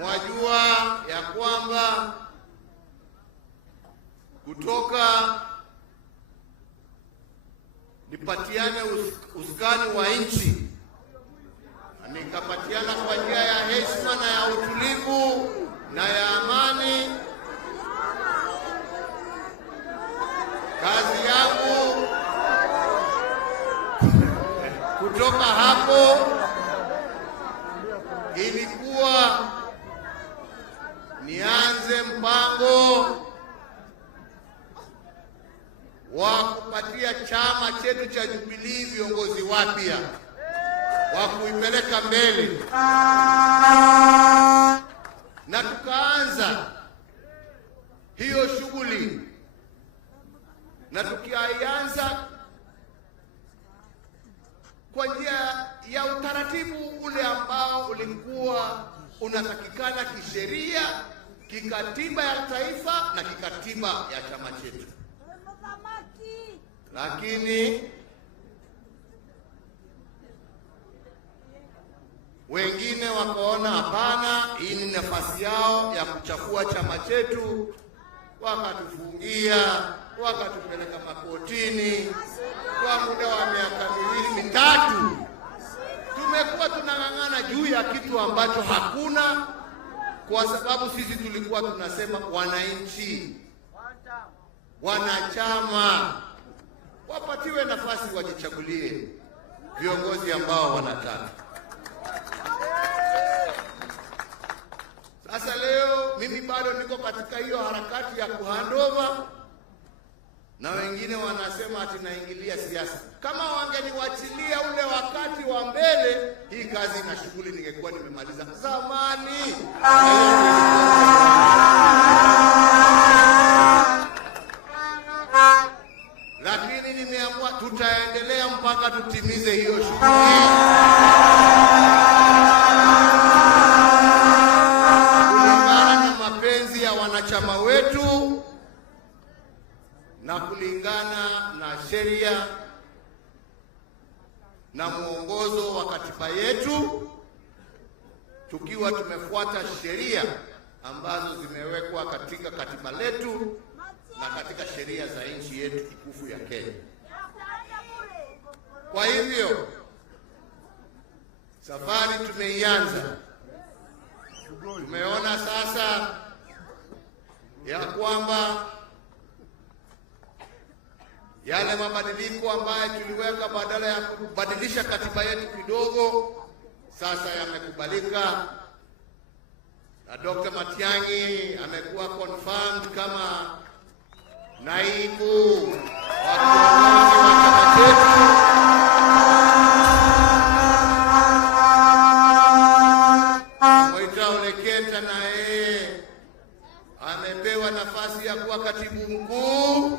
mwajua ya kwamba kutoka nipatiane usukani wa nchi, nikapatiana kwa njia ya heshima na ya utulivu na ya amani. Kazi yangu kutoka hapo ilikuwa nianze mpango wa kupatia chama chetu cha Jubilee viongozi wapya wa kuipeleka mbele, na tukaanza hiyo shughuli, na tukianza kwa njia ya utaratibu ule ambao ulikuwa unatakikana kisheria, kikatiba ya taifa na kikatiba ya chama chetu. Lakini wengine wakaona hapana, hii ni nafasi yao ya kuchafua chama chetu, wakatufungia, wakatupeleka makotini kwa muda wa miaka 2-3. Tumekuwa tunang'ang'ana juu ya kitu ambacho hakuna, kwa sababu sisi tulikuwa tunasema wananchi, wanachama wapatiwe nafasi wajichagulie viongozi ambao wanataka. Sasa leo mimi bado niko katika hiyo harakati ya kuhandover, na wengine wanasema ati naingilia siasa. Kama wangeniwachilia ule wakati wa mbele, hii kazi na shughuli ningekuwa nimemaliza zamani. Lakini nimeamua tutaendelea mpaka tutimize hiyo shughuli, kulingana na mapenzi ya wanachama wetu na kulingana na sheria na mwongozo wa katiba yetu, tukiwa tumefuata sheria ambazo zimewekwa katika katiba letu na katika sheria za nchi yetu tukufu ya Kenya. Kwa hivyo safari tumeianza. Tumeona sasa ya kwamba yale mabadiliko ambayo tuliweka badala ya kubadilisha katiba yetu kidogo, sasa yamekubalika, na Dr. Matiang'i amekuwa confirmed kama naibu wa kiongozi wa chama chetu. Moita Ole Kenta naye amepewa nafasi ya kuwa katibu mkuu.